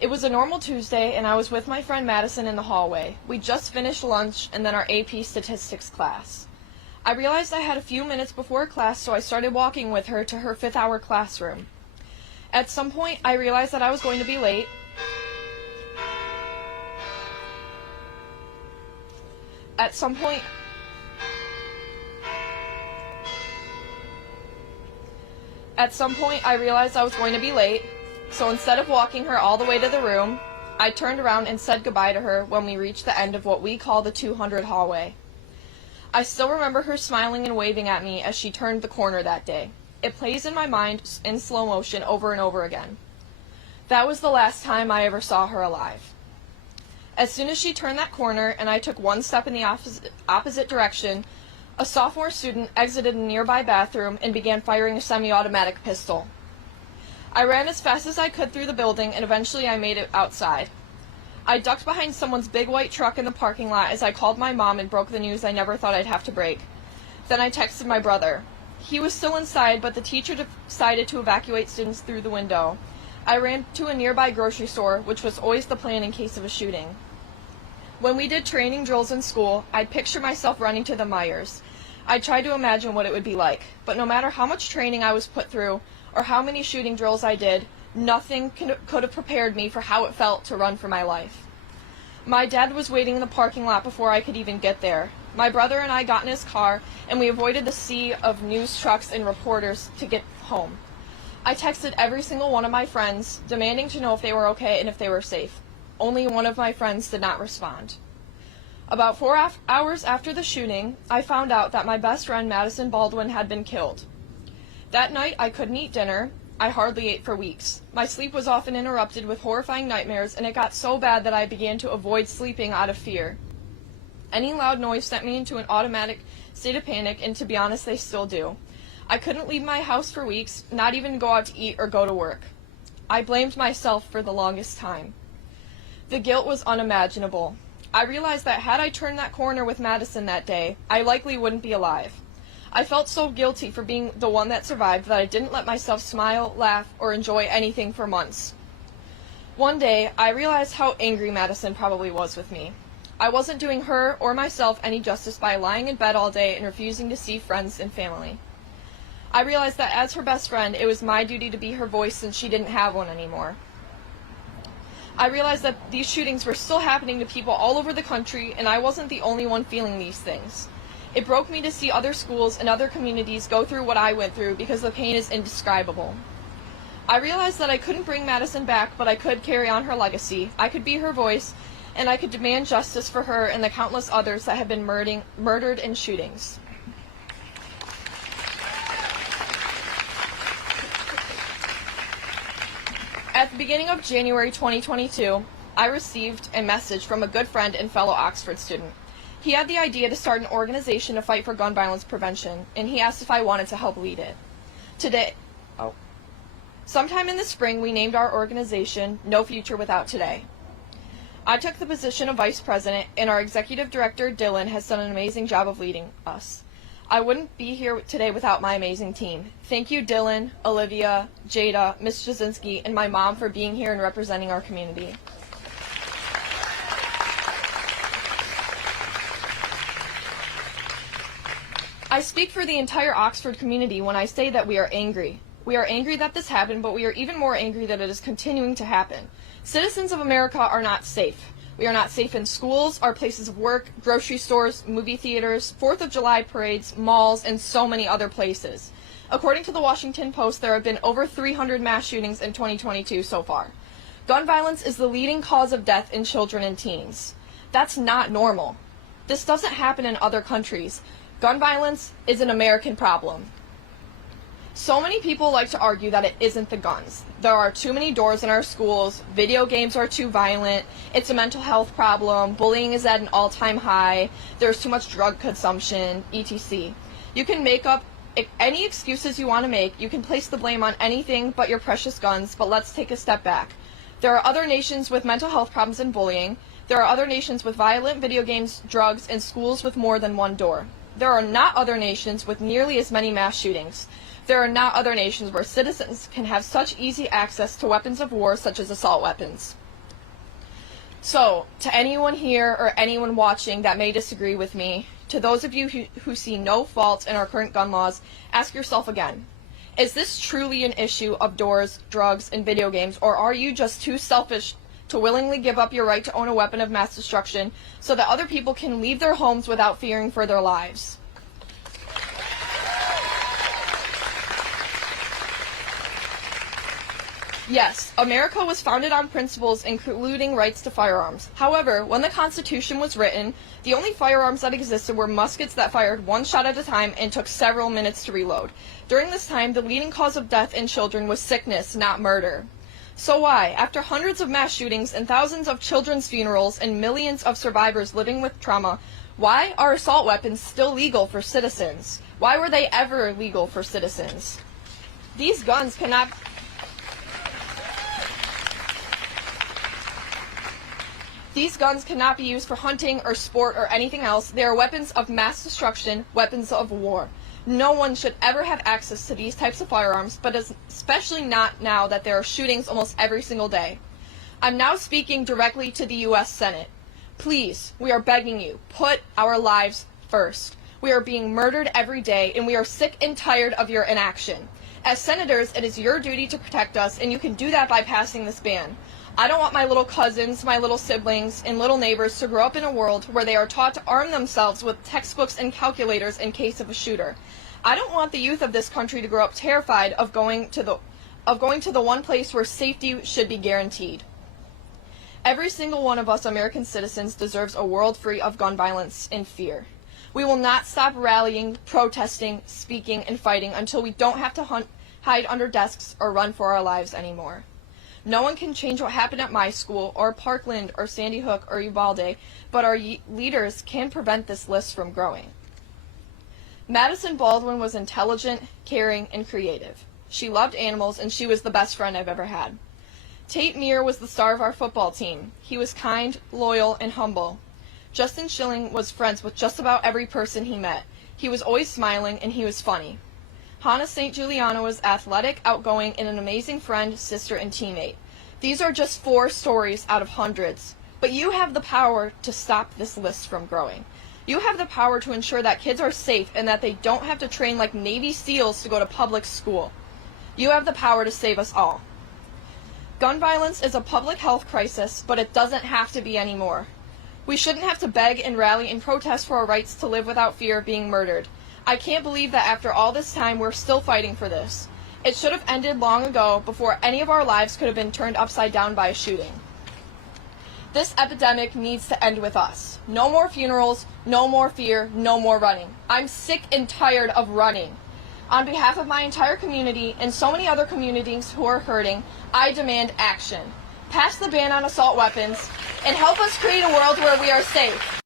It was a normal Tuesday, and I was with my friend Madisyn in the hallway. We just finished lunch and then our AP statistics class. I realized I had a few minutes before class, so I started walking with her to her 5th hour classroom. At some point, I realized that I was going to be late. At some point, I realized I was going to be late, so instead of walking her all the way to the room, I turned around and said goodbye to her when we reached the end of what we call the 200 hallway. I still remember her smiling and waving at me as she turned the corner that day. It plays in my mind in slow motion over and over again. That was the last time I ever saw her alive. As soon as she turned that corner and I took one step in the opposite direction, a sophomore student exited a nearby bathroom and began firing a semi-automatic pistol. I ran as fast as I could through the building and eventually I made it outside. I ducked behind someone's big white truck in the parking lot as I called my mom and broke the news I never thought I'd have to break. Then I texted my brother. He was still inside, but the teacher decided to evacuate students through the window. I ran to a nearby grocery store, which was always the plan in case of a shooting. When we did training drills in school, I'd picture myself running to the Myers. I tried to imagine what it would be like, but no matter how much training I was put through or how many shooting drills I did, nothing could have prepared me for how it felt to run for my life. My dad was waiting in the parking lot before I could even get there. My brother and I got in his car, and we avoided the sea of news trucks and reporters to get home. I texted every single one of my friends, demanding to know if they were okay and if they were safe. Only one of my friends did not respond. About 4 hours after the shooting, I found out that my best friend Madisyn Baldwin had been killed. That night, I couldn't eat dinner. I hardly ate for weeks. My sleep was often interrupted with horrifying nightmares, and it got so bad that I began to avoid sleeping out of fear. Any loud noise sent me into an automatic state of panic, and to be honest, they still do. I couldn't leave my house for weeks, not even go out to eat or go to work. I blamed myself for the longest time. The guilt was unimaginable. I realized that had I turned that corner with Madisyn that day, I likely wouldn't be alive. I felt so guilty for being the one that survived that I didn't let myself smile, laugh, or enjoy anything for months. One day, I realized how angry Madisyn probably was with me. I wasn't doing her or myself any justice by lying in bed all day and refusing to see friends and family. I realized that as her best friend, it was my duty to be her voice since she didn't have one anymore. I realized that these shootings were still happening to people all over the country, and I wasn't the only one feeling these things. It broke me to see other schools and other communities go through what I went through because the pain is indescribable. I realized that I couldn't bring Madisyn back, but I could carry on her legacy. I could be her voice, and I could demand justice for her and the countless others that have been murdered in shootings. At the beginning of January 2022, I received a message from a good friend and fellow Oxford student. He had the idea to start an organization to fight for gun violence prevention, and he asked if I wanted to help lead it. Sometime in the spring, we named our organization No Future Without Today. I took the position of vice president, and our executive director, Dylan, has done an amazing job of leading us. I wouldn't be here today without my amazing team. Thank you, Dylan, Olivia, Jada, Ms. Jasinski, and my mom for being here and representing our community. I speak for the entire Oxford community when I say that we are angry. We are angry that this happened, but we are even more angry that it is continuing to happen. Citizens of America are not safe. We are not safe in schools, our places of work, grocery stores, movie theaters, 4th of July parades, malls, and so many other places. According to the Washington Post, there have been over 300 mass shootings in 2022 so far. Gun violence is the leading cause of death in children and teens. That's not normal. This doesn't happen in other countries. Gun violence is an American problem. So many people like to argue that it isn't the guns. There are too many doors in our schools, video games are too violent, it's a mental health problem, bullying is at an all-time high, there's too much drug consumption, etc. You can make up any excuses you want to make, you can place the blame on anything but your precious guns, but let's take a step back. There are other nations with mental health problems and bullying. There are other nations with violent video games, drugs, and schools with more than one door. There are not other nations with nearly as many mass shootings. There are not other nations where citizens can have such easy access to weapons of war such as assault weapons. So, to anyone here or anyone watching that may disagree with me, to those of you who see no fault in our current gun laws, ask yourself again. Is this truly an issue of doors, drugs, and video games, or are you just too selfish to willingly give up your right to own a weapon of mass destruction so that other people can leave their homes without fearing for their lives? Yes, America was founded on principles including rights to firearms. However, when the Constitution was written, the only firearms that existed were muskets that fired one shot at a time and took several minutes to reload. During this time, the leading cause of death in children was sickness, not murder. So why, after hundreds of mass shootings and thousands of children's funerals and millions of survivors living with trauma, why are assault weapons still legal for citizens? Why were they ever legal for citizens? These guns cannot be used for hunting or sport or anything else. They are weapons of mass destruction, weapons of war. No one should ever have access to these types of firearms, but especially not now that there are shootings almost every single day. I'm now speaking directly to the U.S. Senate. Please, we are begging you, put our lives first. We are being murdered every day, and we are sick and tired of your inaction. As senators, it is your duty to protect us, and you can do that by passing this ban. I don't want my little cousins, my little siblings, and little neighbors to grow up in a world where they are taught to arm themselves with textbooks and calculators in case of a shooter. I don't want the youth of this country to grow up terrified of going to the one place where safety should be guaranteed. Every single one of us American citizens deserves a world free of gun violence and fear. We will not stop rallying, protesting, speaking, and fighting until we don't have to hide under desks or run for our lives anymore. No one can change what happened at my school, or Parkland, or Sandy Hook, or Uvalde, but our leaders can prevent this list from growing. Madisyn Baldwin was intelligent, caring, and creative. She loved animals, and she was the best friend I've ever had. Tate Meir was the star of our football team. He was kind, loyal, and humble. Justin Schilling was friends with just about every person he met. He was always smiling, and he was funny. Hannah St. Juliana was athletic, outgoing, and an amazing friend, sister, and teammate. These are just 4 stories out of hundreds. But you have the power to stop this list from growing. You have the power to ensure that kids are safe and that they don't have to train like Navy SEALs to go to public school. You have the power to save us all. Gun violence is a public health crisis, but it doesn't have to be anymore. We shouldn't have to beg and rally and protest for our rights to live without fear of being murdered. I can't believe that after all this time we're still fighting for this. It should have ended long ago before any of our lives could have been turned upside down by a shooting. This epidemic needs to end with us. No more funerals, no more fear, no more running. I'm sick and tired of running. On behalf of my entire community and so many other communities who are hurting, I demand action. Pass the ban on assault weapons and help us create a world where we are safe.